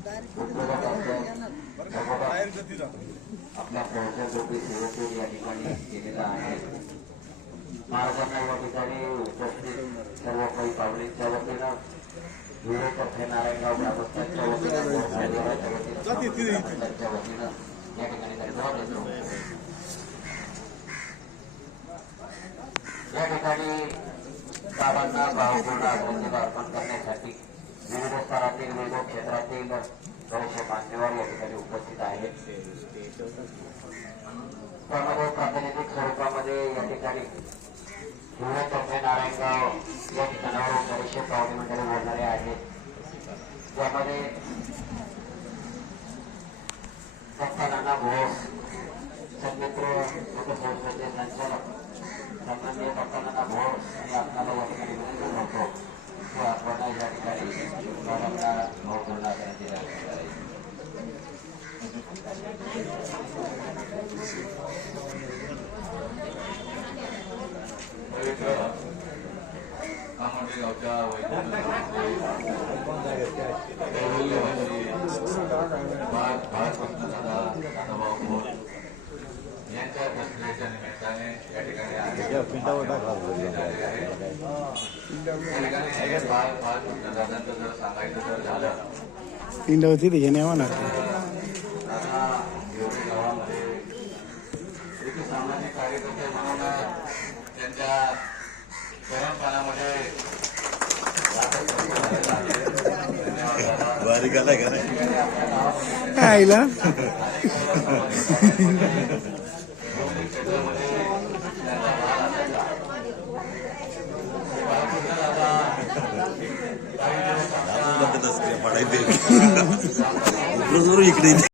या ठिकाणी आपल्या या ठिकाणी केलेला आहे महाराजांना या ठिकाणी उपस्थित सर्व काही पाहुण्यांच्या वतीनं विवेकर्थे नारायणगाव ग्रामस्थांच्या वतीनं वतीनं या ठिकाणी धन्यवाद देतो या ठिकाणी बाबांना भावपूर्ण अर्पण करण्यासाठी विविध स्तरातील विविध क्षेत्रातील बरेचसे मान्यवर या ठिकाणी उपस्थित आहेत. त्यामध्ये प्रातिनिधिक स्वरूपामध्ये या ठिकाणी हिवरेतर्फे नारायणगाव या ठिकाणावर बरेचसे पाहुणे मंडळी बोलणारे आहेत. त्यामध्ये दत्ता नाना घोष सन्मित्र लोकसंस्थेचे संचालक आंबेडकर गावच्या यांच्या दसऱ्याच्या निमित्ताने या ठिकाणी आले या ठिकाणी फार फार दादांचं जर सांगायचं जर झालं पिंड होती ते बारीक आलाय का नाही आईला पडायचे इकडे